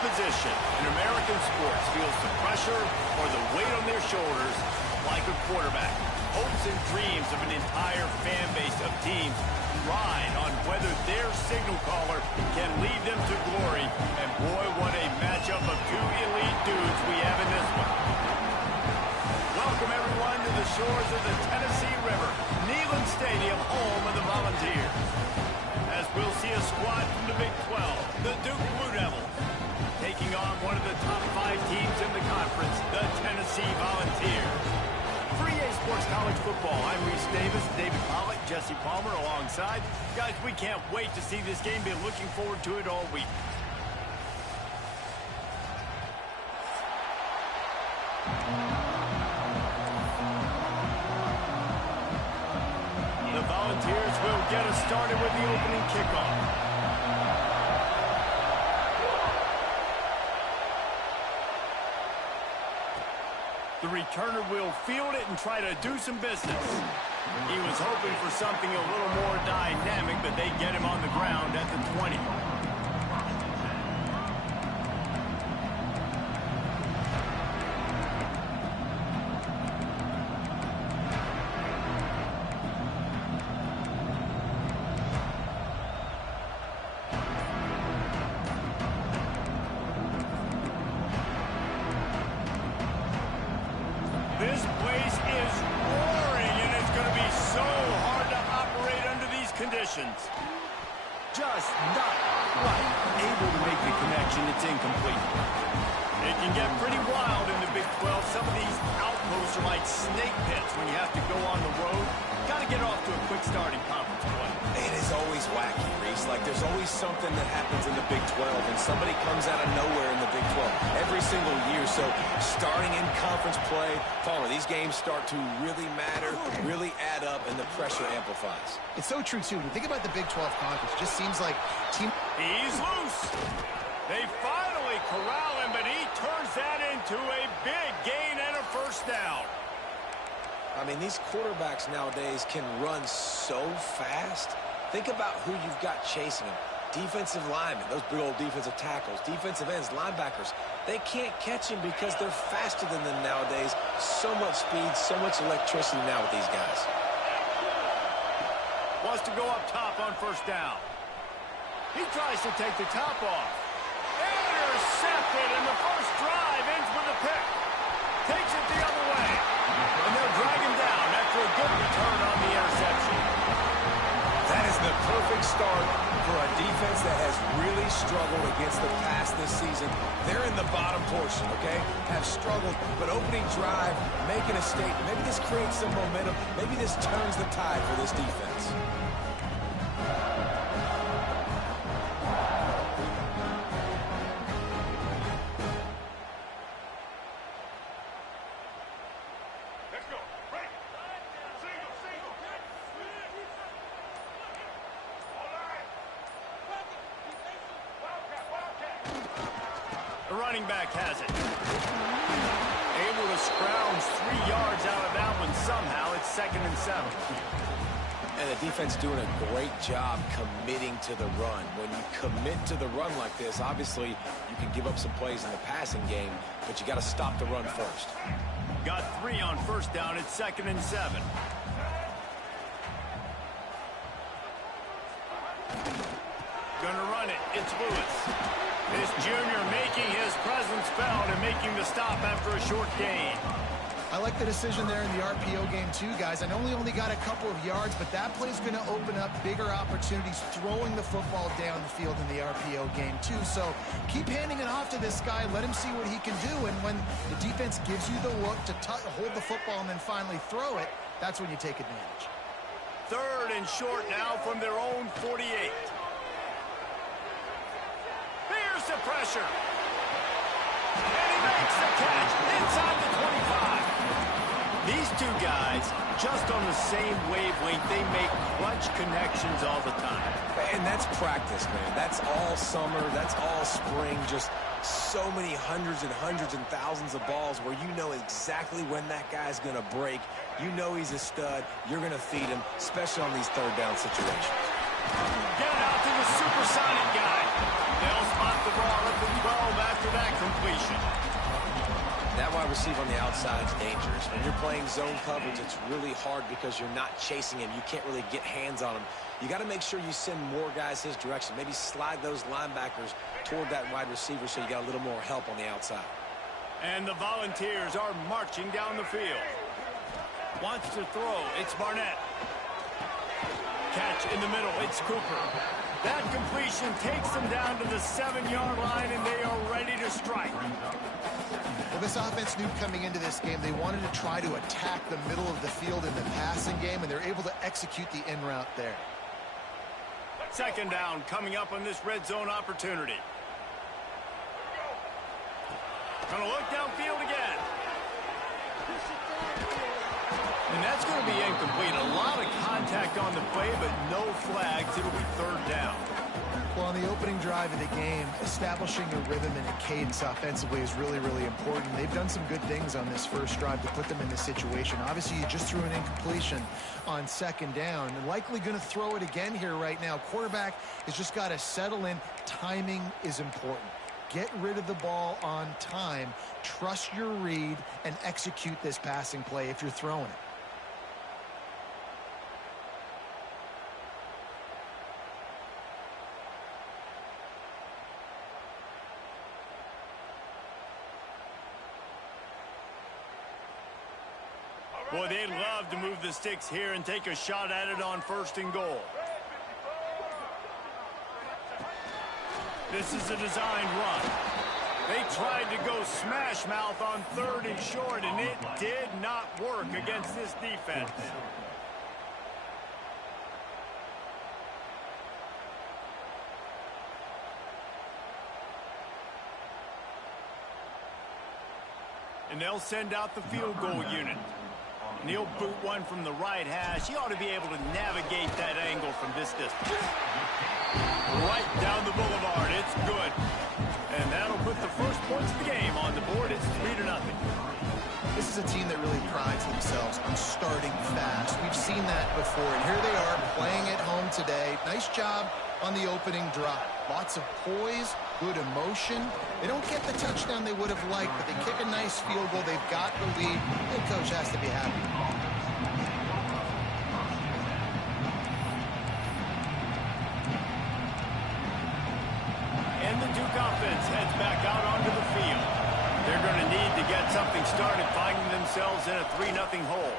position in American sports feels the pressure or the weight on their shoulders like a quarterback. Hopes and dreams of an entire fan base of teams ride on whether their signal caller can lead them to glory. And boy, what a matchup of two elite dudes we have in this one. Welcome everyone to the shores of the Tennessee River, Neyland Stadium, home of the Volunteers. As we'll see a squad from the Big 12, the Duke Blue Devils, taking on one of the top 5 teams in the conference, the Tennessee Volunteers. For EA Sports College Football, I'm Reese Davis, David Pollack, Jesse Palmer alongside. Guys, we can't wait to see this game. Been looking forward to it all week. The Volunteers will get us started with the opening kickoff. The returner will field it and try to do some business. He was hoping for something a little more dynamic, but they get him on the ground at the 20. This place is roaring, and it's going to be so hard to operate under these conditions. Just not quite able to make the connection. It's incomplete. It can get pretty wild in the Big 12. Some of these outposts are like snake pits when you have to go on the road. Got to get off to a quick start in conference play. It is always wacky, Reese. Like, there's always something that happens in the Big 12, and somebody comes out of nowhere in the Big 12 every single year. So, starting in conference play, Palmer, these games start to really matter, really add up, and the pressure amplifies. It's so true, too. When you think about the Big 12 conference, it just seems like team... He's loose. They finally corral him, but he turns that into a big gain and a first down. I mean, these quarterbacks nowadays can run so fast. Think about who you've got chasing them. Defensive linemen, those big old defensive tackles, defensive ends, linebackers. They can't catch him because they're faster than them nowadays. So much speed, so much electricity now with these guys. Wants to go up top on first down. He tries to take the top off. Intercepted, and the first drive ends with a pick. Takes it the other way. And they'll drag him down after a good return on the interception. That is the perfect start for a defense that has really struggled against the pass this season. They're in the bottom portion, okay? Have struggled, but opening drive, making a statement. Maybe this creates some momentum. Maybe this turns the tide for this defense. The running back has it. Able to scrounge 3 yards out of that one somehow. It's 2nd and 7. And the defense doing a great job committing to the run. When you commit to the run like this, obviously you can give up some plays in the passing game, but you got to stop the run first. Got 3 on first down. It's 2nd and 7. Gonna run it. It's Lewis. This junior making his presence felt and making the stop after a short gain. I like the decision there in the RPO game, too, guys. I know he only got a couple of yards, but that play's going to open up bigger opportunities throwing the football down the field in the RPO game, too. So keep handing it off to this guy. Let him see what he can do. And when the defense gives you the look to hold the football and then finally throw it, that's when you take advantage. 3rd and short now from their own 48. Here's the pressure. And he makes the catch inside the 25. These two guys, just on the same wavelength, they make clutch connections all the time. And that's practice, man. That's all summer. That's all spring. Just so many hundreds and thousands of balls where you know exactly when that guy's going to break. You know he's a stud. You're going to feed him, especially on these 3rd down situations. Get it out to the supersonic guy. They'll spot the ball at the 12 after after that completion. That wide receiver on the outside is dangerous. When you're playing zone coverage, it's really hard because you're not chasing him. You can't really get hands on him. You got to make sure you send more guys his direction. Maybe slide those linebackers toward that wide receiver so you got a little more help on the outside. And the Volunteers are marching down the field. Wants to throw. It's Barnett. Catch in the middle. It's Cooper. That completion takes them down to the 7-yard line, and they are ready to strike. Well, this offense knew coming into this game they wanted to try to attack the middle of the field in the passing game, and they're able to execute the in route there. Second down coming up on this red zone opportunity. Gonna look downfield again. And that's going to be incomplete. A lot of contact on the play, but no flags. It'll be third down. Well, on the opening drive of the game, establishing a rhythm and a cadence offensively is really, really important. They've done some good things on this first drive to put them in this situation. Obviously, you just threw an incompletion on second down, and likely going to throw it again here right now. Quarterback has just got to settle in. Timing is important. Get rid of the ball on time. Trust your read and execute this passing play if you're throwing it. Boy, they'd love to move the sticks here and take a shot at it on first and goal. This is a designed run. They tried to go smash mouth on third and short, and it did not work against this defense. And they'll send out the field goal unit. And he'll boot one from the right hash. He ought to be able to navigate that angle from this distance. Right down the boulevard. It's good. And that'll put the first points of the game on the board. It's 3-0. This is a team that really prides themselves on starting fast. We've seen that before, and here they are playing at home today. Nice job on the opening drive. Lots of poise, good emotion. They don't get the touchdown they would have liked, but they kick a nice field goal. They've got the lead. The coach has to be happy. And the Duke offense heads back out onto the field. They're going to need to get something started, finding themselves in a 3-0 hole.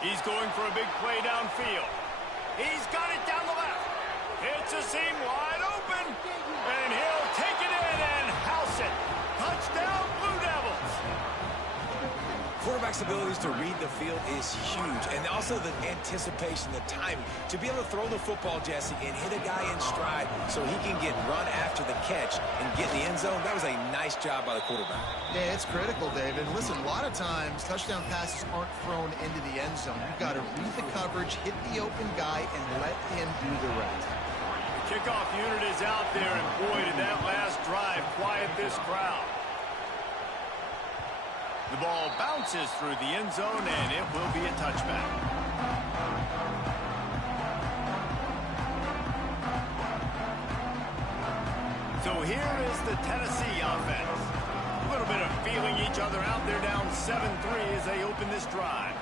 He's going for a big play downfield. He's got it down the left. It's a seam wide open, and he'll take it in and house it. Touchdown, Blue Devils. Quarterback's abilities to read the field is huge, and also the anticipation, the timing. To be able to throw the football, Jesse, and hit a guy in stride so he can get run after the catch and get in the end zone, that was a nice job by the quarterback. Yeah, it's critical, David. Listen, a lot of times touchdown passes aren't thrown into the end zone. You've got to read the coverage, hit the open guy, and let him do the rest. Kickoff unit is out there, and boy, did that last drive quiet this crowd. The ball bounces through the end zone, and it will be a touchback. So here is the Tennessee offense. A little bit of feeling each other out. They're down 7-3 as they open this drive.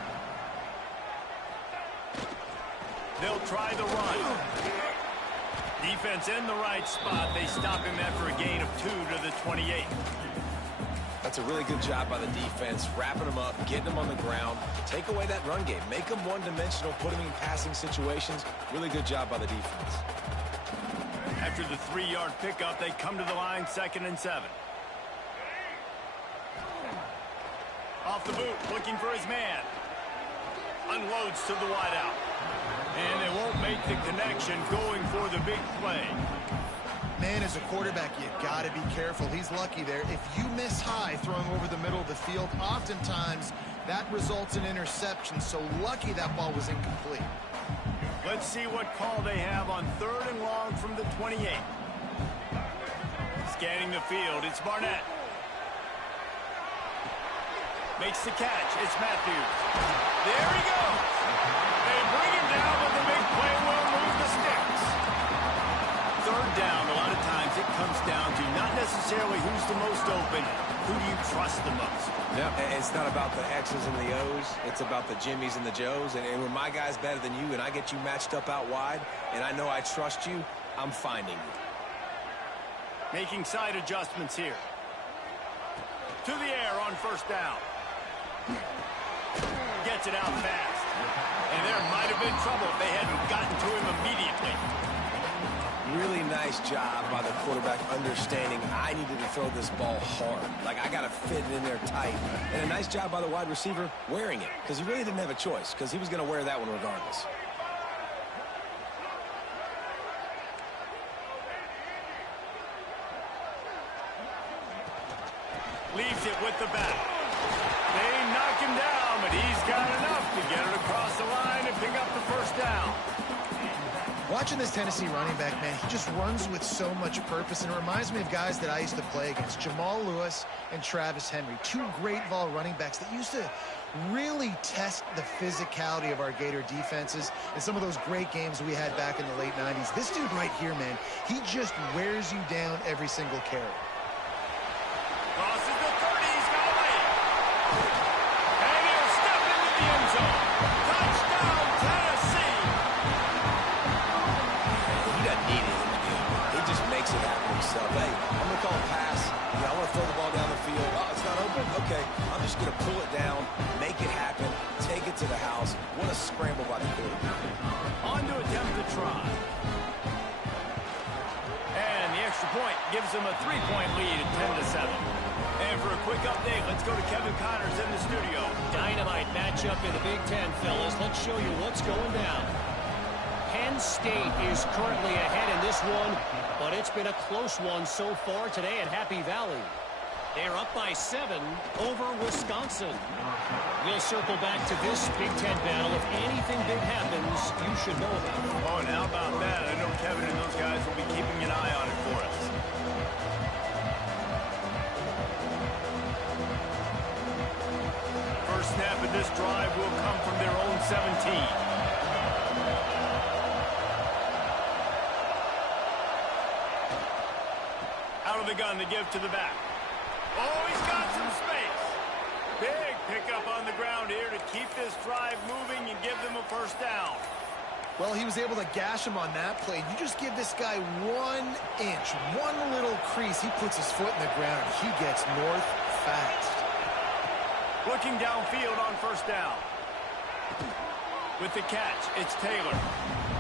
They'll try the run. Defense in the right spot. They stop him after a gain of 2 to the 28. That's a really good job by the defense, wrapping them up, getting them on the ground. Take away that run game. Make them one-dimensional, put them in passing situations. Really good job by the defense. After the 3-yard pickup, they come to the line, 2nd and 7. Off the boot, looking for his man. Unloads to the wideout. And they won't make the connection, going for the big play. Man, as a quarterback, you got to be careful. He's lucky there. If you miss high throwing over the middle of the field, oftentimes that results in interception. So lucky that ball was incomplete. Let's see what call they have on 3rd and long from the 28. Scanning the field, it's Barnett. Makes the catch, it's Matthews. There he goes. They bring him down, but the big play will move the sticks. 3rd down, a lot of times it comes down to not necessarily who's the most open, who do you trust the most? Yeah, it's not about the X's and the O's. It's about the Jimmys and the Joes. And when my guy's better than you and I get you matched up out wide and I know I trust you, I'm finding you. Making side adjustments here. To the air on first down. Gets it out fast. And there might have been trouble if they hadn't gotten to him immediately. Really nice job by the quarterback understanding I needed to throw this ball hard. Like, I got to fit it in there tight. And a nice job by the wide receiver wearing it, because he really didn't have a choice, because he was going to wear that one regardless. Leaves it with the back. They knock him down, but he's got enough to get it across the line and pick up the first down. Watching this Tennessee running back, man, he just runs with so much purpose, and it reminds me of guys that I used to play against, Jamal Lewis and Travis Henry, two great ball running backs that used to really test the physicality of our Gator defenses and some of those great games we had back in the late 90s. This dude right here, man, he just wears you down every single carry. Crosses the 30, he's got a lead. And he'll step into the end zone. Touchdown, Tennessee. He doesn't need it in the game. He just makes it happen himself. Hey, I'm going to call a pass. I want to throw the ball down the field. Oh, it's not open? Okay. I'm just going to pull it down, make it happen, take it to the house. What a scramble by the quarterback. On to attempt to try. And the extra point gives them a 3-point lead at 10-7. And for a quick update, let's go to Kevin Connors in the studio. Dynamite matchup in the Big Ten, fellas. Let's show you what's going down. Penn State is currently ahead in this one, but it's been a close one so far today at Happy Valley. They're up by 7 over Wisconsin. We'll circle back to this Big Ten battle. If anything big happens, you should know about it. Oh, and how about that? I know Kevin and those guys will be keeping an eye on it for us. First snap of this drive will come from their own 17. Out of the gun to give to the back. Oh, he's got some space. Big pickup on the ground here to keep this drive moving and give them a first down. Well, he was able to gash him on that play. You just give this guy 1 inch, one little crease. He puts his foot in the ground. He gets north fast. Looking downfield on first down. With the catch, it's Taylor.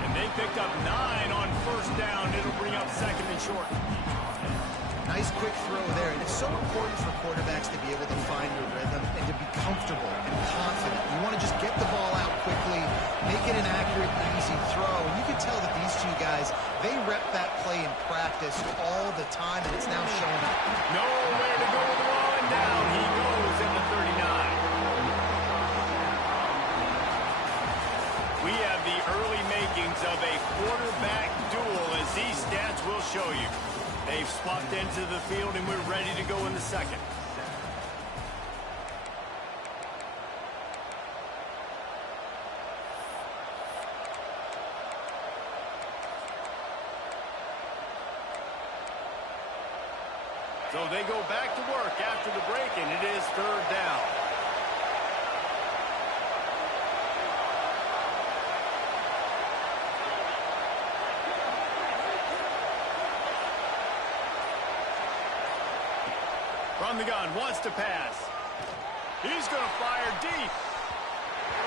And they picked up 9 on first down. It'll bring up second and short. Nice quick throw there, and it's so important for quarterbacks to be able to find your rhythm and to be comfortable and confident. You want to just get the ball out quickly, make it an accurate, easy throw. And you can tell that these two guys, they rep that play in practice all the time, and it's now showing up. Nowhere to go with the ball, and down he goes in the 39. We have the early makings of a quarterback duel, as these stats will show you. They've swapped into the field, and we're ready to go in the second. So they go back to work after the break, and it is third down. From the gun, wants to pass. He's going to fire deep.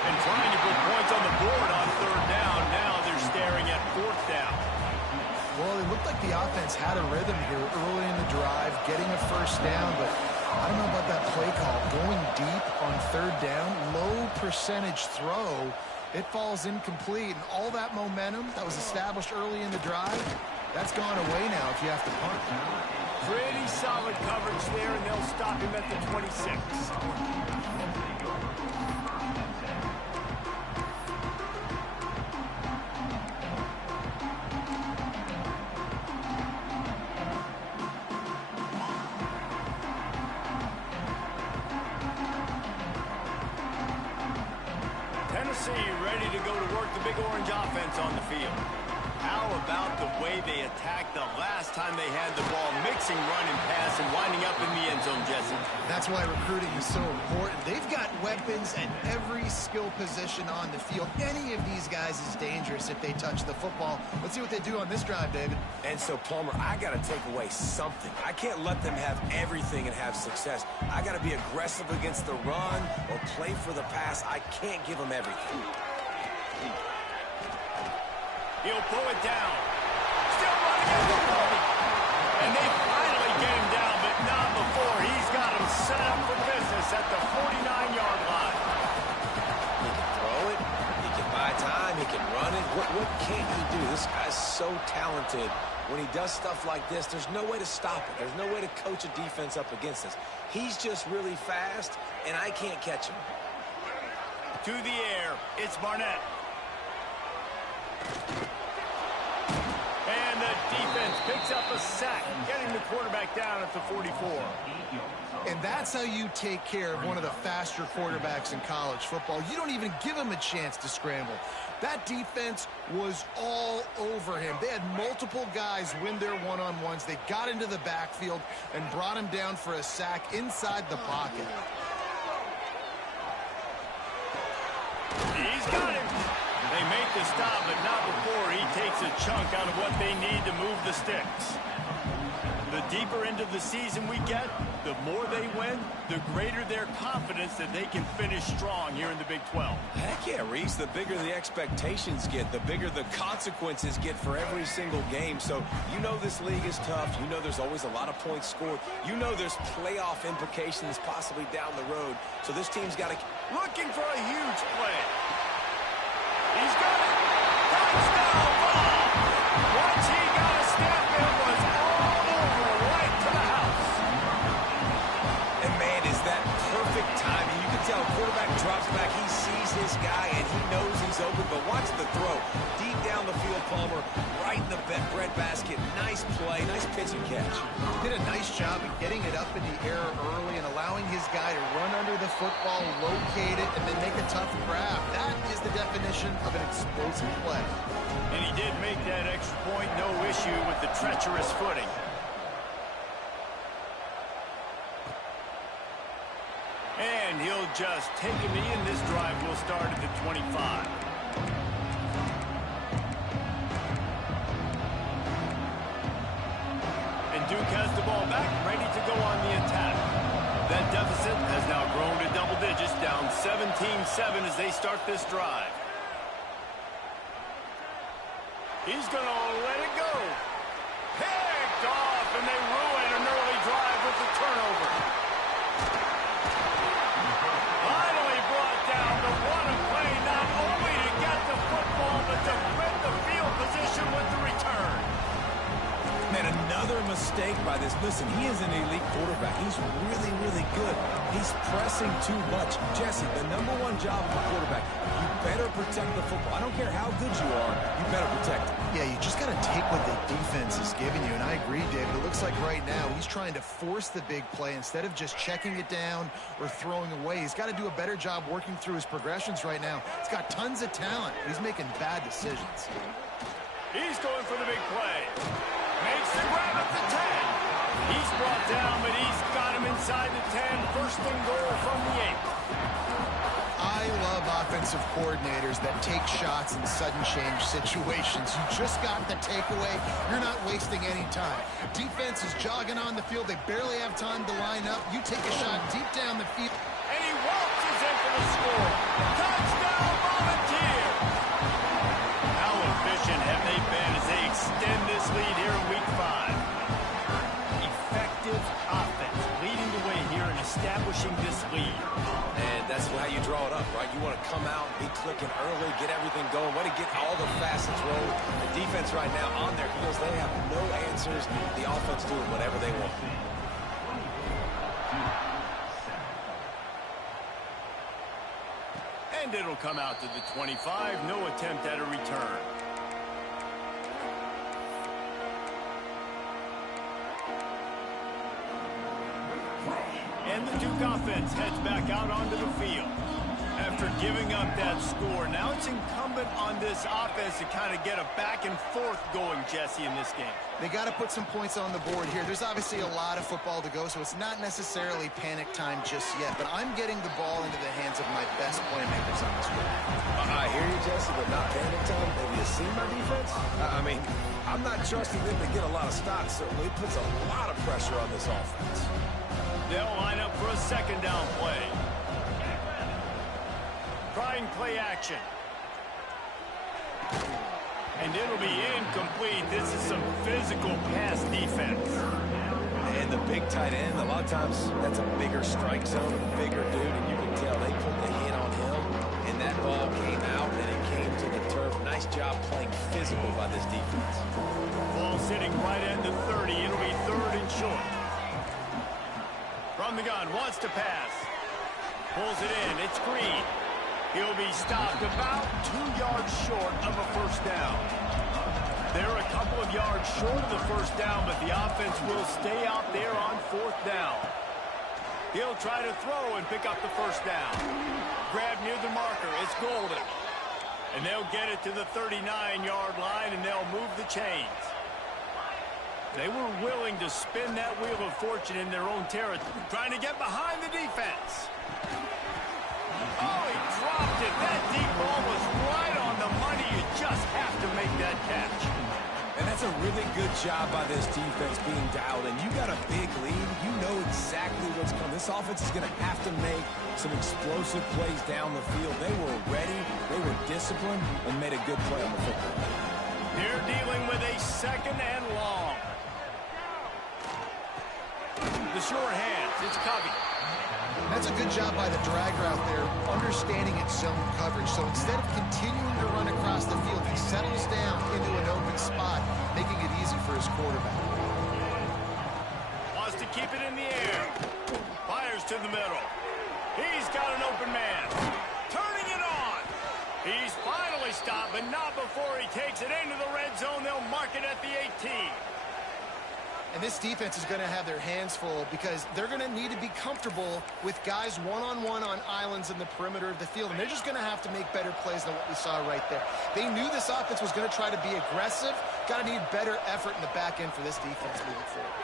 And trying to put points on the board on third down. Now they're staring at fourth down. Well, it looked like the offense had a rhythm here early in the drive, getting a first down, but I don't know about that play call. Going deep on third down, low percentage throw, it falls incomplete, and all that momentum that was established early in the drive, that's gone away now if you have to punt. Pretty solid coverage there, and they'll stop him at the 26. Tennessee ready to go to work the Big Orange offense on the field. How about the way they attacked the last time they had the ball, mixing run and pass and winding up in the end zone, Jesse? That's why recruiting is so important. They've got weapons at every skill position on the field. Any of these guys is dangerous if they touch the football. Let's see what they do on this drive, David. And so, Palmer, I got to take away something. I can't let them have everything and have success. I got to be aggressive against the run or play for the pass. I can't give them everything. He'll pull it down. Still running at the 40. And they finally get him down, but not before. He's got him set up for business at the 49-yard line. He can throw it. He can buy time. He can run it. What can't he do? This guy's so talented. When he does stuff like this, there's no way to stop it. There's no way to coach a defense up against us. He's just really fast, and I can't catch him. To the air, it's Barnett. And the defense picks up a sack, getting the quarterback down at the 44. And that's how you take care of one of the faster quarterbacks in college football. You don't even give him a chance to scramble. That defense was all over him. They had multiple guys win their one-on-ones. They got into the backfield and brought him down for a sack inside the pocket. He's got him. They make the stop, but not before he takes a chunk out of what they need to move the sticks. The deeper into the season we get, the more they win, the greater their confidence that they can finish strong here in the Big 12. Heck yeah, Reese. The bigger the expectations get, the bigger the consequences get for every single game. So you know this league is tough. You know there's always a lot of points scored. You know there's playoff implications possibly down the road. So this team's got to... Looking for a huge play. He's got it. Touchdown ball. Once he got a step, it was all over right to the house. And, man, is that perfect timing. You can tell quarterback drops back. He sees his guy, and he knows he's open. But watch the throw. Deep down the field, Palmer, right in the breadbasket. Nice play. Nice pitch and catch. Did a nice job of getting it up in the air early and allowing his guy to run under the football, locate it, and then make a tough grab. That is the definition of an explosive play. And he did make that extra point. No issue with the treacherous footing. And he'll just take a knee, and this drive will start at the 25. And Duke has the ball back, ready to go on the attack. That deficit has now grown to double digits, down 17-7 as they start this drive. He's going to let it go. Picked off, and they ruin an early drive with the turnover. Finally brought down, but what a play, not only to get the football, but to win the field position with the return. Man, another mistake by this. Listen, he is an elite quarterback. He's really, really good. He's pressing too much. Jesse, the #1 job of a quarterback, you better protect the football. I don't care how good you are, you better protect it. Yeah, you just got to take what the defense is giving you, and I agree, David. It looks like right now he's trying to force the big play instead of just checking it down or throwing away. He's got to do a better job working through his progressions right now. He's got tons of talent. He's making bad decisions. He's going for the big play. Makes the grab at the 10. He's brought down, but he's got him inside the 10. First and goal from the 8. I love offensive coordinators that take shots in sudden change situations. You just got the takeaway. You're not wasting any time. Defense is jogging on the field. They barely have time to line up. You take a shot deep down the field. And he waltzes in for the score. Touchdown, Volunteer. How efficient have they been as they extend this lead here in Week 5? Effective offense leading the way here and establishing this lead. And that's how you draw it up, right? You want to come out, be clicking early, get everything going, want to get all the facets rolling. The defense right now on their heels, they have no answers. The offense doing whatever they want. And it'll come out to the 25. No attempt at a return. And the Duke offense heads back out onto the field. After giving up that score, now it's incumbent on this offense to kind of get a back and forth going, Jesse, in this game. They got to put some points on the board here. There's obviously a lot of football to go, so it's not necessarily panic time just yet. But I'm getting the ball into the hands of my best playmakers on this one. I hear you, Jesse, but not panic time. Have you seen my defense? I mean, I'm not trusting them to get a lot of stops, so it puts a lot of pressure on this offense. They'll line up for a second down play. Trying play action. And it'll be incomplete. This is some physical pass defense. And the big tight end, a lot of times that's a bigger strike zone, a bigger dude, and you can tell they put the hit on him, and that ball came out, and it came to the turf. Nice job playing physical by this defense. Ball sitting right at the 30. It'll be third and short. From the gun, wants to pass. Pulls it in. It's Green. He'll be stopped about 2 yards short of a first down. They're a couple of yards short of the first down, but the offense will stay out there on fourth down. He'll try to throw and pick up the first down. Grab near the marker. It's Golden. And they'll get it to the 39-yard line, and they'll move the chains. They were willing to spin that wheel of fortune in their own territory, trying to get behind the defense. Oh, he dropped it. That deep ball was right on the money. You just have to make that catch. And that's a really good job by this defense being dialed in. You got a big lead. You know exactly what's coming. This offense is going to have to make some explosive plays down the field. They were ready, they were disciplined, and made a good play on the football. They're dealing with a second and long. The short hands, it's Covey. That's a good job by the drag route there, understanding its zone coverage. So instead of continuing to run across the field, he settles down into an open spot, making it easy for his quarterback. Wants to keep it in the air. Fires to the middle. He's got an open man. Turning it on. He's finally stopped, but not before he takes it into the red zone. They'll mark it at the 18. And this defense is going to have their hands full because they're going to need to be comfortable with guys one-on-one on islands in the perimeter of the field. And they're just going to have to make better plays than what we saw right there. They knew this offense was going to try to be aggressive. Got to need better effort in the back end for this defense moving forward.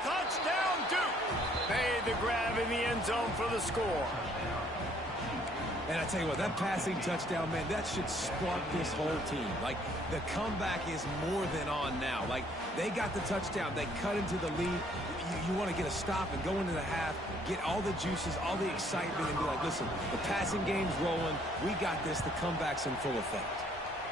Touchdown, Duke! Made the grab in the end zone for the score. And I tell you what, that passing touchdown, man, that should spark this whole team. Like, the comeback is more than on now. Like, they got the touchdown. They cut into the lead. You want to get a stop and go into the half, get all the juices, all the excitement, and be like, listen, the passing game's rolling. We got this. The comeback's in full effect.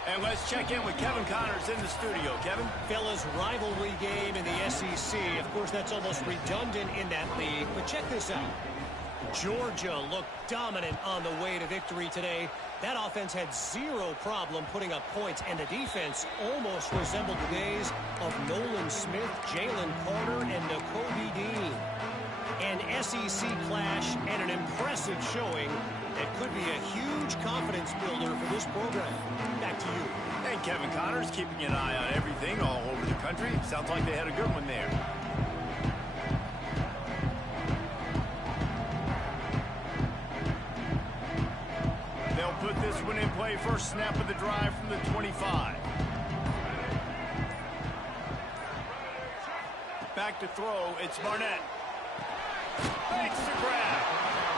And let's check in with Kevin Connors in the studio. Kevin? Fellas, rivalry game in the SEC. Of course, that's almost redundant in that league. But check this out. Georgia looked dominant on the way to victory today. That offense had zero problem putting up points, and the defense almost resembled the days of Nolan Smith, Jalen Carter, and Nakobe Dean. An SEC clash and an impressive showing that could be a huge confidence builder for this program. Back to you. And Kevin Connors keeping an eye on everything all over the country. Sounds like they had a good one there. Put this one in play. First snap of the drive from the 25. Back to throw. It's Barnett. Makes the grab.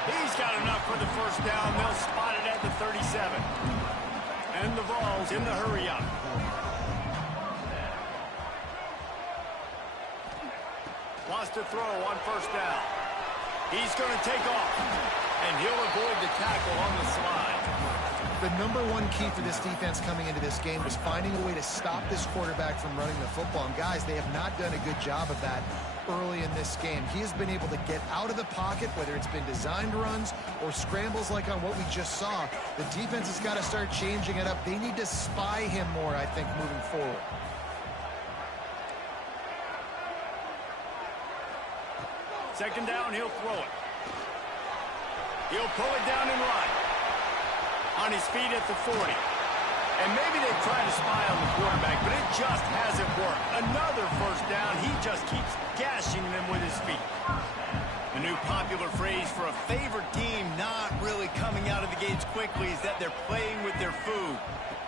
He's got enough for the first down. They'll spot it at the 37. And the Vols in the hurry-up. Wants to throw on first down. He's going to take off. And he'll avoid the tackle on the slide. The number one key for this defense coming into this game was finding a way to stop this quarterback from running the football. And guys, they have not done a good job of that early in this game. He has been able to get out of the pocket, whether it's been designed runs or scrambles like on what we just saw. The defense has got to start changing it up. They need to spy him more, I think, moving forward. Second down, he'll throw it. He'll pull it down and run. On his feet at the 40. And maybe they try to spy on the quarterback, but it just hasn't worked. Another first down. He just keeps gashing them with his feet. The new popular phrase for a favorite team not really coming out of the gates quickly is that they're playing with their food.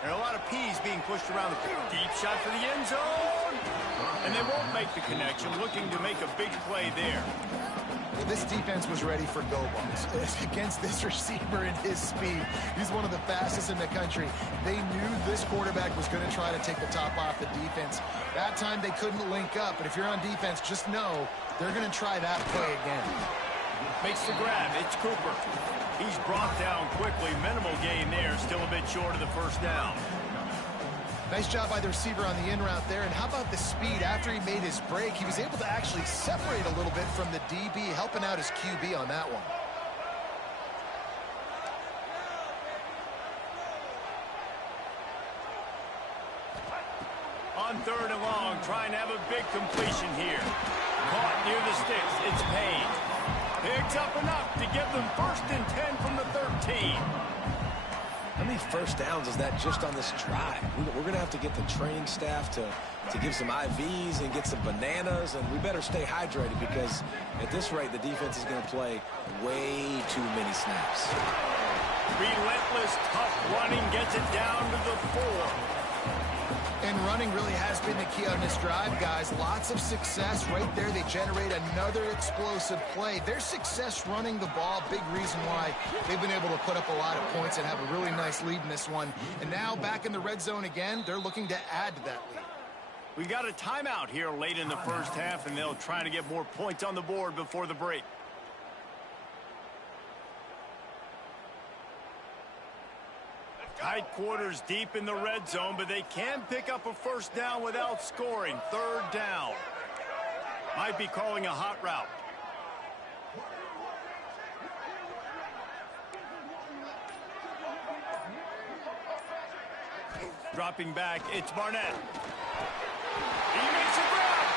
There are a lot of peas being pushed around the field. Deep shot for the end zone. And they won't make the connection, looking to make a big play there. This defense was ready for go balls against this receiver and his speed. He's one of the fastest in the country. They knew this quarterback was going to try to take the top off the defense. That time they couldn't link up, but if you're on defense, just know they're going to try that play again. Makes the grab. It's Cooper. He's brought down quickly. Minimal gain there. Still a bit short of the first down. Nice job by the receiver on the in route there. And how about the speed? After he made his break, he was able to actually separate a little bit from the DB, helping out his QB on that one. On 3rd and long, trying to have a big completion here. Caught near the sticks. It's Payne. Picks up enough to give them 1st and 10 from the 13. How many first downs is that just on this drive? We're going to have to get the training staff to give some IVs and get some bananas, and we better stay hydrated because at this rate, the defense is going to play way too many snaps. Relentless, tough running gets it down to the 4. And running really has been the key on this drive, guys. Lots of success right there. They generate another explosive play. Their success running the ball, big reason why they've been able to put up a lot of points and have a really nice lead in this one. And now back in the red zone again, they're looking to add to that lead. We got a timeout here late in the first half, and they'll try to get more points on the board before the break. Tight quarters deep in the red zone, but they can pick up a first down without scoring. 3rd down. Might be calling a hot route. Dropping back, it's Barnett. He makes a grab,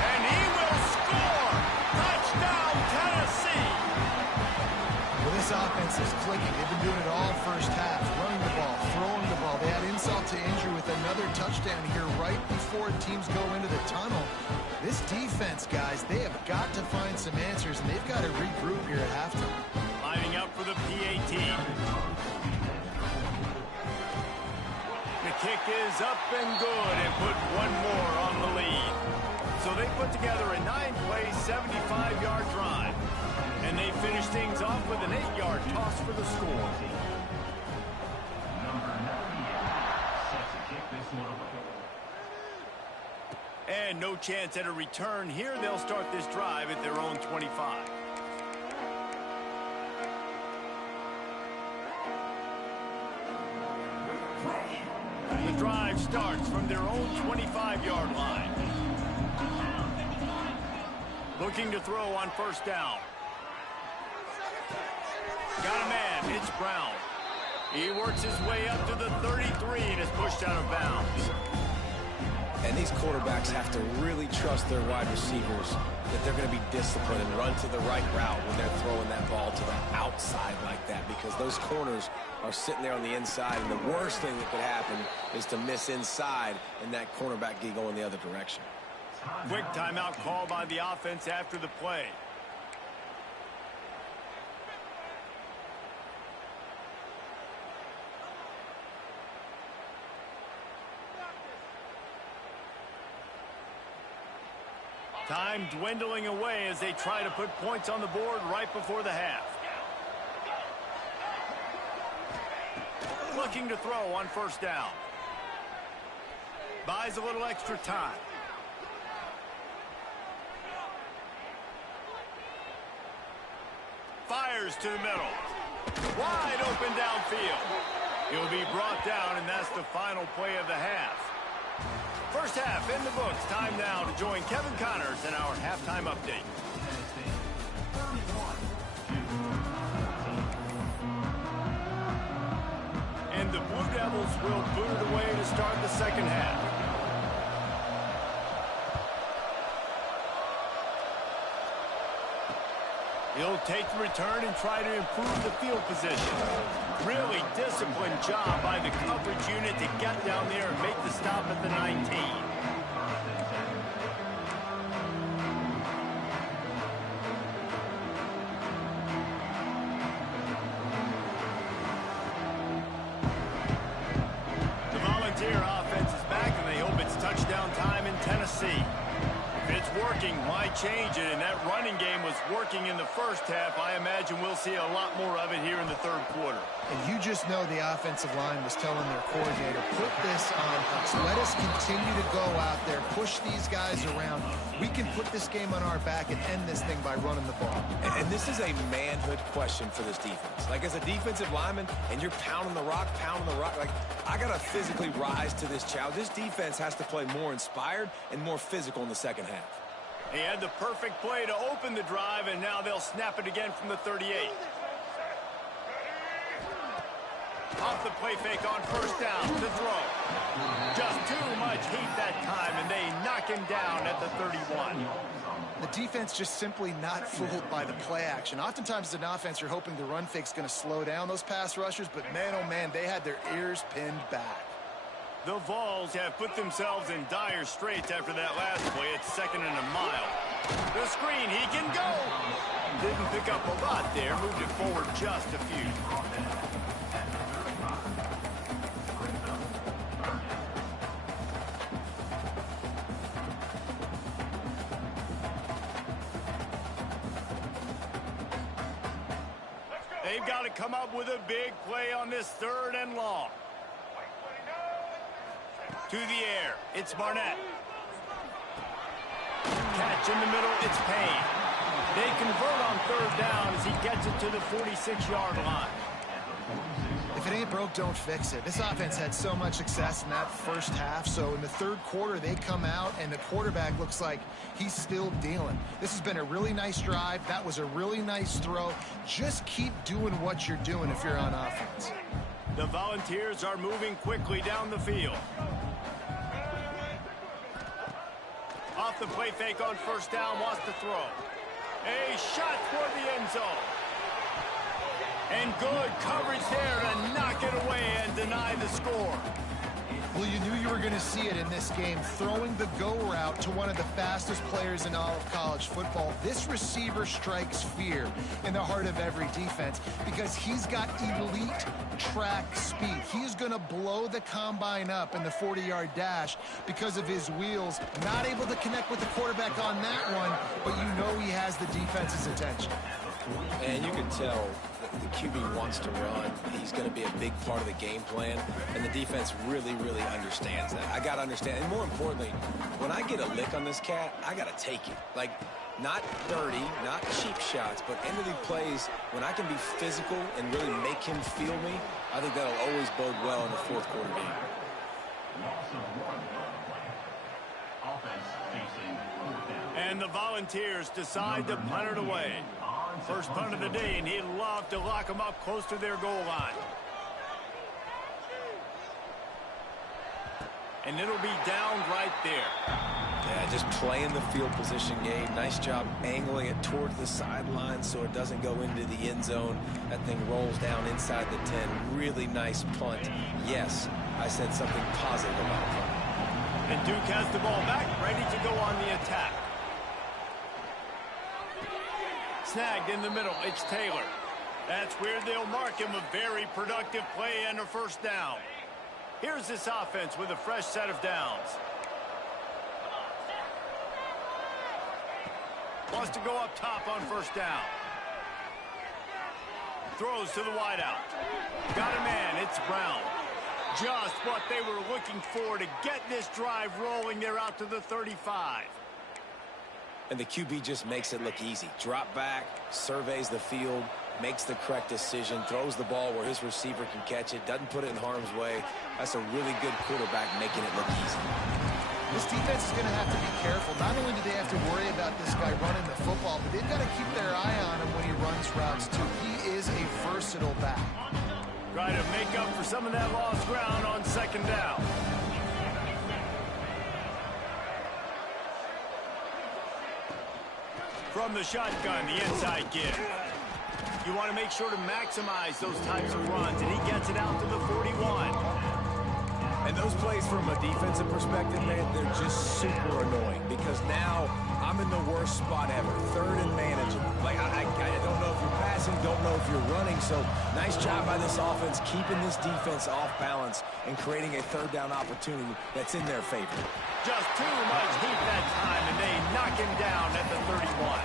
and he will score. Touchdown, Tennessee. Well, this offense is clicking. They've been doing it all first half. Running the ball, throwing the ball. They had insult to injury with another touchdown here right before teams go into the tunnel. This defense, guys, they have got to find some answers, and they've got to regroup here at halftime. Lining up for the PAT. The kick is up and good and put one more on the lead. So they put together a 9-play, 75-yard drive. And they finish things off with an 8-yard toss for the score. And no chance at a return here. They'll start this drive at their own 25. The drive starts from their own 25-yard line. Looking to throw on 1st down. Got a man. It's Brown. He works his way up to the 33 and is pushed out of bounds. And these quarterbacks have to really trust their wide receivers that they're going to be disciplined and run to the right route when they're throwing that ball to the outside like that, because those corners are sitting there on the inside, and the worst thing that could happen is to miss inside and that cornerback get going the other direction. Quick timeout call by the offense after the play. Time dwindling away as they try to put points on the board right before the half. Looking to throw on 1st down. Buys a little extra time. Fires to the middle. Wide open downfield. He'll be brought down, and that's the final play of the half. First half in the books. Time now to join Kevin Connors in our halftime update. And the Blue Devils will boot it away to start the second half. He'll take the return and try to improve the field position. Really disciplined job by the coverage unit to get down there and make the stop at the 19. Volunteer offense is back, and they hope it's touchdown time in Tennessee. If it's working, why change it? And that running game was working in the first half. I imagine we'll see a lot more of it here in the third quarter. And you just know the offensive line was telling their coordinator, put this on us. Let us continue to go out there, push these guys around. We can put this game on our back and end this thing by running the ball. And this is a manhood question for this defense. Like, as a defensive lineman, and you're pounding the rock, like, I got to physically rise to this challenge. This defense has to play more inspired and more physical in the second half. He had the perfect play to open the drive, and now they'll snap it again from the 38. Off the play fake on first down to throw. Just too much heat that time, and they knock him down at the 31. The defense just simply not fooled by the play action. Oftentimes as an offense, you're hoping the run fake's going to slow down those pass rushers, but man, oh man, they had their ears pinned back. The Vols have put themselves in dire straits after that last play. It's 2nd and a mile. The screen, he can go. Didn't pick up a lot there, moved it forward just a few. They've got to come up with a big play on this 3rd and long. To the air, it's Barnett. Catch in the middle, it's Payne. They convert on 3rd down as he gets it to the 46-yard line. If it ain't broke, don't fix it. This offense had so much success in that first half, so in the third quarter, they come out, and the quarterback looks like he's still dealing. This has been a really nice drive. That was a really nice throw. Just keep doing what you're doing if you're on offense. The Volunteers are moving quickly down the field. Off the play fake on first down, wants to throw. A shot toward the end zone. And good coverage there to knock it away and deny the score. Well, you knew you were going to see it in this game, throwing the go route to one of the fastest players in all of college football. This receiver strikes fear in the heart of every defense because he's got elite track speed. He's going to blow the combine up in the 40-yard dash because of his wheels. Not able to connect with the quarterback on that one, but you know he has the defense's attention. And you can tell the QB wants to run. He's going to be a big part of the game plan, and the defense really, really understands that. I got to understand, and more importantly, when I get a lick on this cat, I got to take it. Like, not dirty, not cheap shots, but end of the plays, when I can be physical and really make him feel me, I think that'll always bode well in the fourth quarter game. And the Volunteers decide to punt it away. First punt of the day, and he'd love to lock them up close to their goal line. And it'll be down right there. Yeah, just playing the field position game. Nice job angling it towards the sideline so it doesn't go into the end zone. That thing rolls down inside the 10. Really nice punt. Yes, I said something positive about it. And Duke has the ball back, ready to go on the attack. Snagged in the middle, it's Taylor. That's where they'll mark him. A very productive play and a first down. Here's this offense with a fresh set of downs. Wants to go up top on first down. Throws to the wideout. Got a man, it's Brown. Just what they were looking for to get this drive rolling. They're out to the 35. And the QB just makes it look easy. Drop back, surveys the field, makes the correct decision, throws the ball where his receiver can catch it, doesn't put it in harm's way. That's a really good quarterback making it look easy. This defense is going to have to be careful. Not only do they have to worry about this guy running the football, but they've got to keep their eye on him when he runs routes, too. He is a versatile back. Try to make up for some of that lost ground on second down. From the shotgun, the inside give. You want to make sure to maximize those types of runs, and he gets it out to the 41. And those plays from a defensive perspective, man, they're just super annoying because now I'm in the worst spot ever. Third and manageable. Like, I don't know if you're passing passing, don't know if you're running. So nice job by this offense keeping this defense off balance and creating a third down opportunity that's in their favor. Just too much heat that time, and they knock him down at the 31.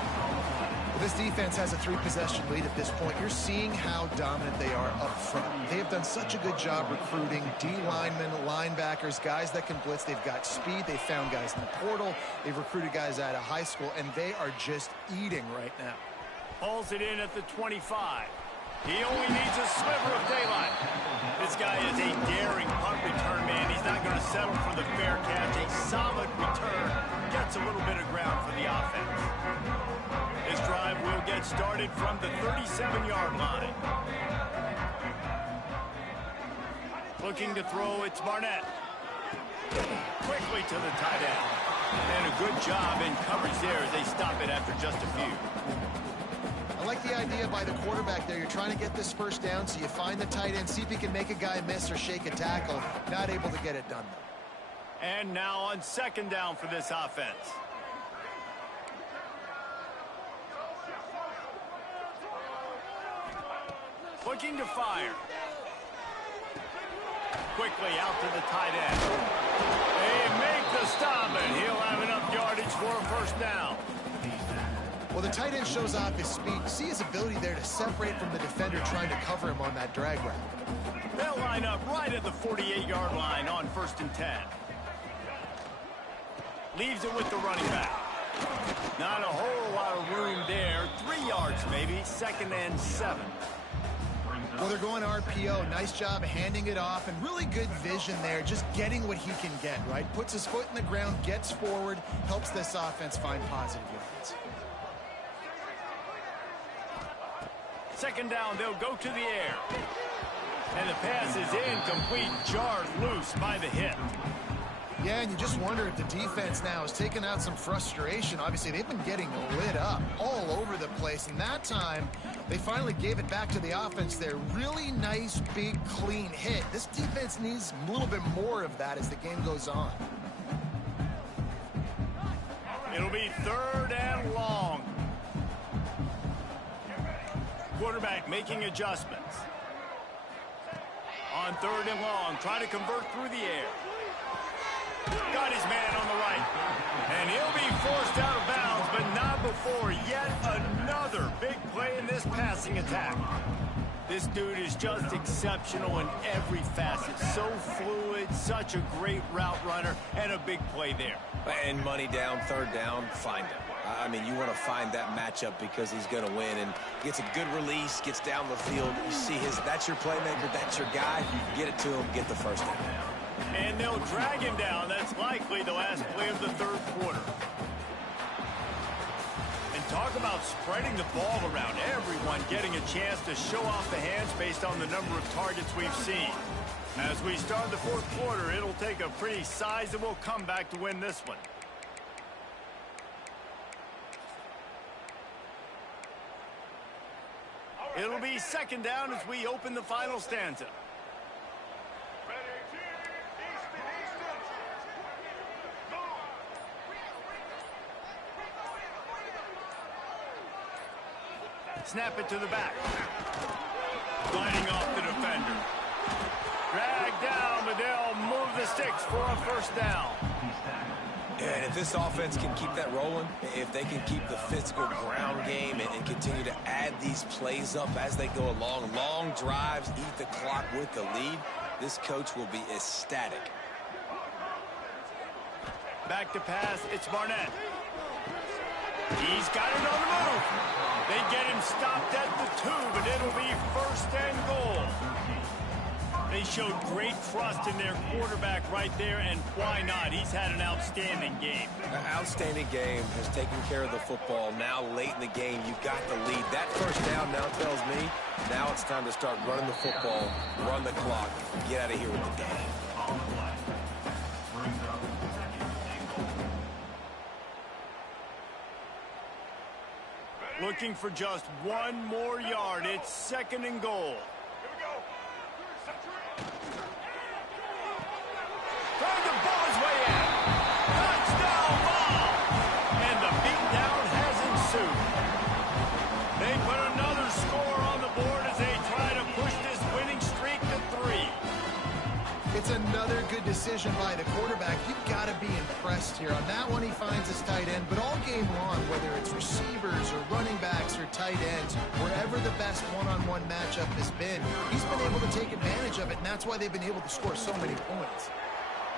This defense has a 3-possession lead at this point. You're seeing how dominant they are up front. They have done such a good job recruiting D linemen, linebackers, guys that can blitz. They've got speed. They've found guys in the portal. They've recruited guys out of high school, and they are just eating right now. Pulls it in at the 25. He only needs a sliver of daylight. This guy is a daring punt return man. He's not going to settle for the fair catch. A solid return gets a little bit of ground for the offense. This drive will get started from the 37-yard line. Looking to throw, it's Barnett. Quickly to the tight end. And a good job in coverage there as they stop it after just a few. I like the idea by the quarterback there. You're trying to get this first down, so you find the tight end, see if he can make a guy miss or shake a tackle. Not able to get it done, though. And now on second down for this offense. Looking to fire. Quickly out to the tight end. They make the stop, and he'll have enough yardage for a first down. Well, the tight end shows off his speed. See his ability there to separate from the defender trying to cover him on that drag route. They'll line up right at the 48-yard line on 1st and 10. Leaves it with the running back. Not a whole lot of room there. 3 yards maybe, 2nd and 7. Well, they're going RPO. Nice job handing it off, and really good vision there, just getting what he can get, right? Puts his foot in the ground, gets forward, helps this offense find positive yards. 2nd down, they'll go to the air. And the pass is incomplete, jarred loose by the hip. Yeah, and you just wonder if the defense now is taking out some frustration. Obviously, they've been getting lit up all over the place, and that time they finally gave it back to the offense there. Really nice, big, clean hit. This defense needs a little bit more of that as the game goes on. It'll be 3rd and long. Quarterback making adjustments. On 3rd and long, trying to convert through the air. Got his man on the right. And he'll be forced out of bounds, but not before yet another big play in this passing attack. This dude is just exceptional in every facet. So fluid, such a great route runner, and a big play there. And money down, 3rd down, find him. I mean, you want to find that matchup because he's going to win, and gets a good release, gets down the field. You see that's your playmaker, that's your guy. Get it to him, get the first down. And they'll drag him down. That's likely the last play of the 3rd quarter. And talk about spreading the ball around. Everyone getting a chance to show off the hands based on the number of targets we've seen. As we start the 4th quarter, it'll take a pretty sizable comeback to win this one. It'll be 2nd down as we open the final stanza. Snap it to the back. Gliding off the defender. Drag down, but they'll move the sticks for a first down. And if this offense can keep that rolling, if they can keep the physical ground game and continue to add these plays up as they go along, long drives, eat the clock with the lead, this coach will be ecstatic. Back to pass, it's Barnett. He's got it on the move. They get him stopped at the 2, but it'll be 1st and goal. They showed great trust in their quarterback right there, and why not? He's had an outstanding game. An outstanding game, has taken care of the football. Now late in the game, you've got the lead. That first down now tells me now it's time to start running the football, run the clock, get out of here with the game. Looking for just one more yard. It's 2nd and goal. Trying to ball his way in. Touchdown ball! And the beatdown has ensued. They put another score decision by the quarterback. You've got to be impressed here. On that one, he finds his tight end, but all game long, whether it's receivers or running backs or tight ends, wherever the best one-on-one matchup has been, he's been able to take advantage of it, and that's why they've been able to score so many points.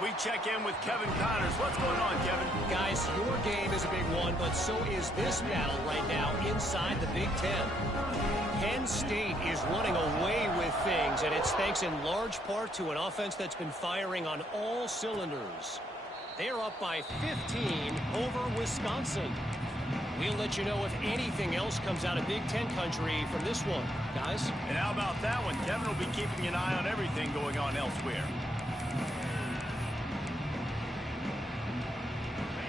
We check in with Kevin Connors. What's going on, Kevin? Guys, your game is a big one, but so is this battle right now inside the Big Ten. Penn State is running away with things, and it's thanks in large part to an offense that's been firing on all cylinders. They're up by 15 over Wisconsin. We'll let you know if anything else comes out of Big Ten country from this one, guys. And how about that one? Kevin will be keeping an eye on everything going on elsewhere.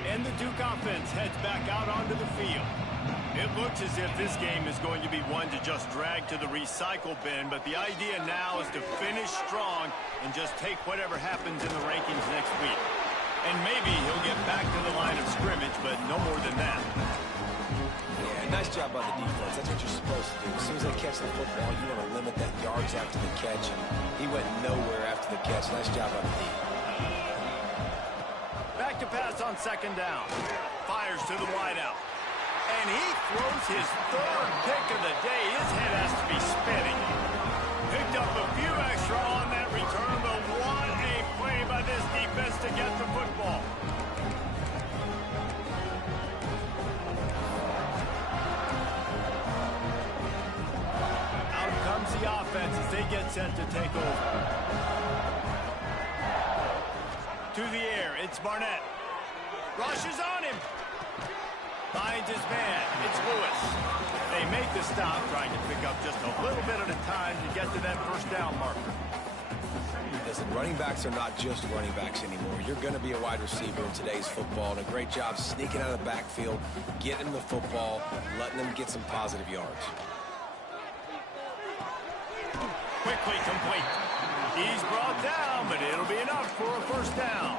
And the Duke offense heads back out onto the field. It looks as if this game is going to be one to just drag to the recycle bin, but the idea now is to finish strong and just take whatever happens in the rankings next week. And maybe he'll get back to the line of scrimmage, but no more than that. Yeah, nice job by the defense. That's what you're supposed to do. As soon as they catch the football, you want to limit that yards after the catch, and he went nowhere after the catch. Nice job by the defense. Back to pass on second down. Fires to the wideout. And he throws his third pick of the day. His head has to be spinning. Picked up a few extra on that return, but what a play by this defense to get the football. Out comes the offense as they get set to take over. To the air, it's Barnett. Rushes on him. Finds his man. It's Lewis. They make the stop, trying to pick up just a little bit at a time to get to that first down marker. Listen, running backs are not just running backs anymore. You're going to be a wide receiver in today's football, and a great job sneaking out of the backfield, getting them the football, letting them get some positive yards. Quickly complete. He's brought down, but it'll be enough for a first down.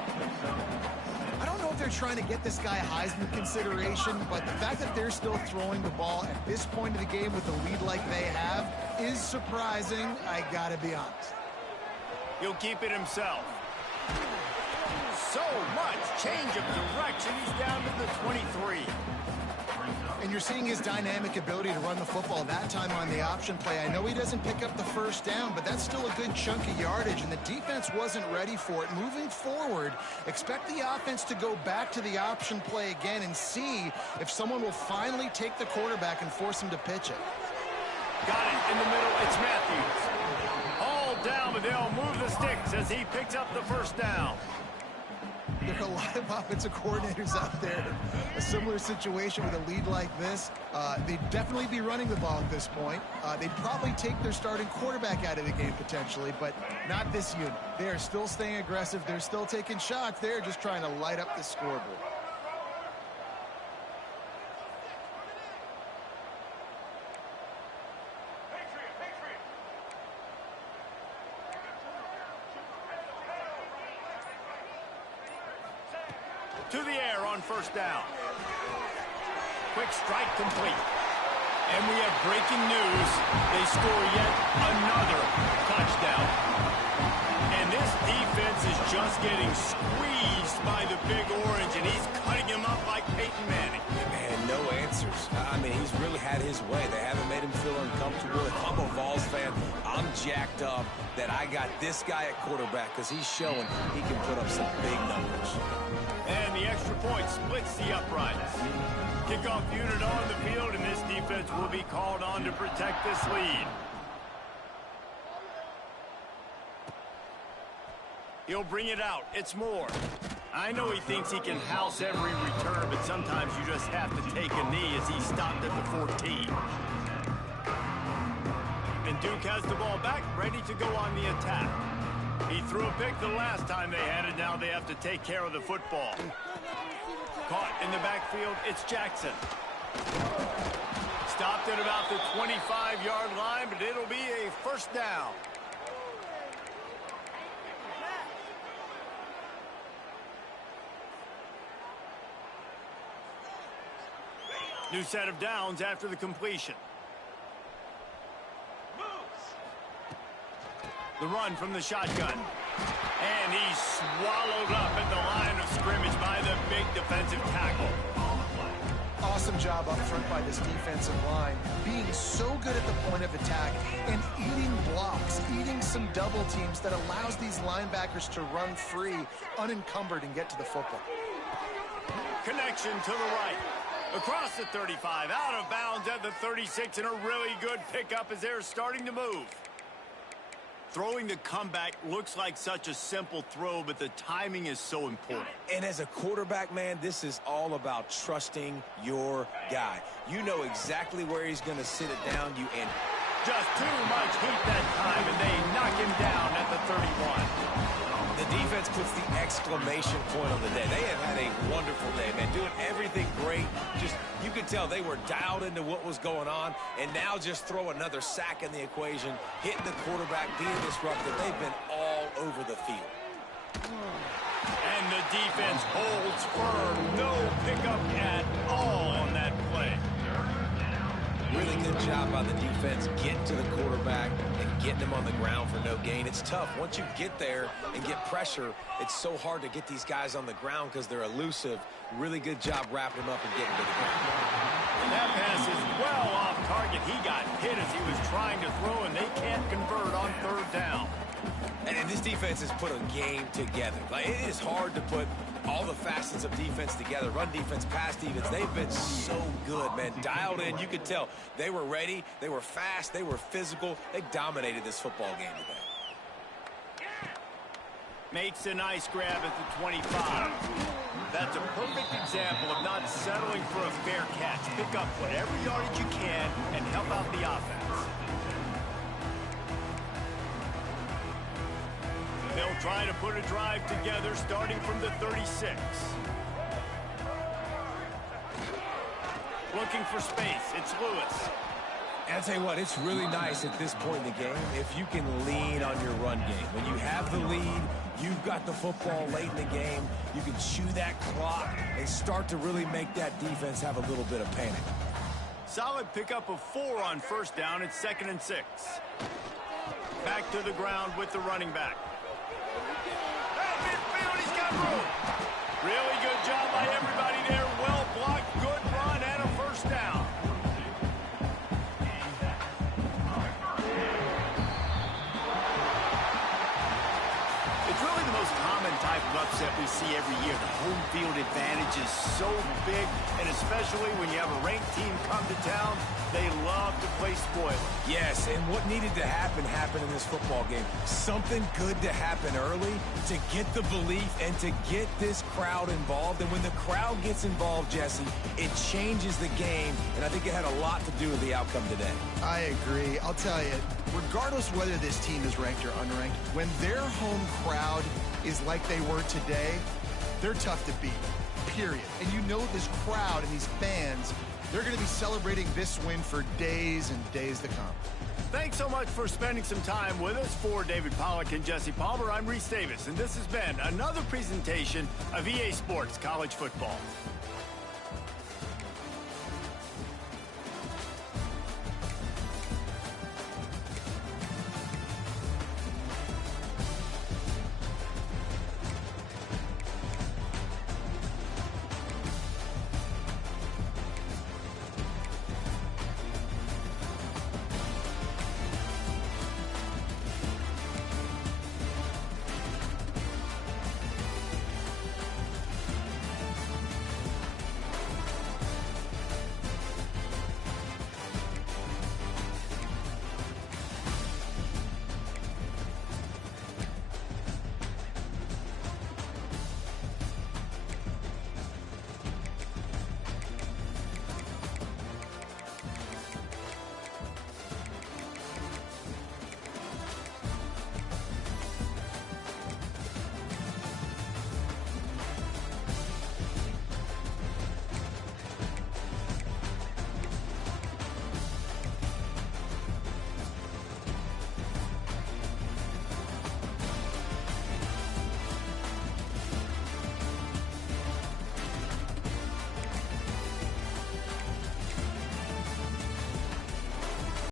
I don't know if they're trying to get this guy Heisman consideration, but the fact that they're still throwing the ball at this point of the game with the lead like they have is surprising, I gotta be honest. He'll keep it himself. So much change of direction. He's down to the 23. And you're seeing his dynamic ability to run the football that time on the option play. I know he doesn't pick up the first down, but that's still a good chunk of yardage, and the defense wasn't ready for it. Moving forward, expect the offense to go back to the option play again and see if someone will finally take the quarterback and force him to pitch it. Got it in the middle. It's Matthews. All down, but they'll move the sticks as he picks up the first down. There are a lot of offensive coordinators out there. A similar situation with a lead like this. They'd definitely be running the ball at this point. They'd probably take their starting quarterback out of the game potentially, but not this unit. They are still staying aggressive. They're still taking shots. They're just trying to light up the scoreboard. To the air on first down. Quick strike complete. And we have breaking news. They score yet another touchdown. And this defense is just getting squeezed by the Big Orange, and he's cutting him up like Peyton Manning. And no answers. I mean, he's really had his way. They haven't made him feel uncomfortable. If I'm a Vols fan, I'm jacked up that I got this guy at quarterback because he's showing he can put up some big numbers. And the extra point splits the uprights. Kickoff unit on the field, and this defense will be called on to protect this lead. He'll bring it out. It's Moore. I know he thinks he can house every return, but sometimes you just have to take a knee as he stopped at the 14. And Duke has the ball back, ready to go on the attack. He threw a pick the last time they had it. Now they have to take care of the football. Caught in the backfield, it's Jackson. Stopped at about the 25-yard line, but it'll be a first down. New set of downs after the completion. The run from the shotgun. And he's swallowed up at the line of scrimmage by the big defensive tackle. Awesome job up front by this defensive line, being so good at the point of attack and eating blocks, eating some double teams that allows these linebackers to run free, unencumbered, and get to the football. Connection to the right. Across the 35, out of bounds at the 36, and a really good pickup as they're starting to move. Throwing the comeback looks like such a simple throw, but the timing is so important. And as a quarterback, man, this is all about trusting your guy. You know exactly where he's going to sit it down. Just too much heat that time, and they knock him down at the 31. The defense puts the exclamation point on the day. They have had a wonderful day, man, doing everything great. Just, you could tell they were dialed into what was going on, and now just throw another sack in the equation, hitting the quarterback, being disruptive. They've been all over the field. And the defense holds firm. No pickup at all on that play. Really good job by the defense getting to the quarterback and getting him on the ground for no gain. It's tough. Once you get there and get pressure, it's so hard to get these guys on the ground because they're elusive. Really good job wrapping them up and getting to the ground. And that pass is well off target. He got hit as he was trying to throw, and they can't convert on third down. And this defense has put a game together. Like, it is hard to put all the facets of defense together. Run defense, pass defense. They've been so good, man. Dialed in. You could tell they were ready. They were fast. They were physical. They dominated this football game today. Makes a nice grab at the 25. That's a perfect example of not settling for a fair catch. Pick up whatever yardage you can and help out the offense. They'll try to put a drive together starting from the 36. Looking for space. It's Lewis. And I'll tell you what, it's really nice at this point in the game if you can lean on your run game. When you have the lead, you've got the football late in the game, you can chew that clock and start to really make that defense have a little bit of panic. Solid pickup of 4 on first down. It's 2nd and 6. Back to the ground with the running back. Midfield, he's got room. Really good job by everybody there. Well blocked, good run, and a first down. It's really the most common type of upset we see every year. The home field advantage is so big, and especially when you have a ranked team come to town, they love to play spoiler. Yes, and what needed to happen happened in this football game. Something good to happen early to get the belief and to get this crowd involved. And when the crowd gets involved, Jesse, it changes the game, and I think it had a lot to do with the outcome today. I agree. I'll tell you, regardless whether this team is ranked or unranked, when their home crowd is like they were today, they're tough to beat, period. And you know this crowd and these fans, they're going to be celebrating this win for days and days to come. Thanks so much for spending some time with us. For David Pollack and Jesse Palmer, I'm Reese Davis, and this has been another presentation of EA Sports College Football.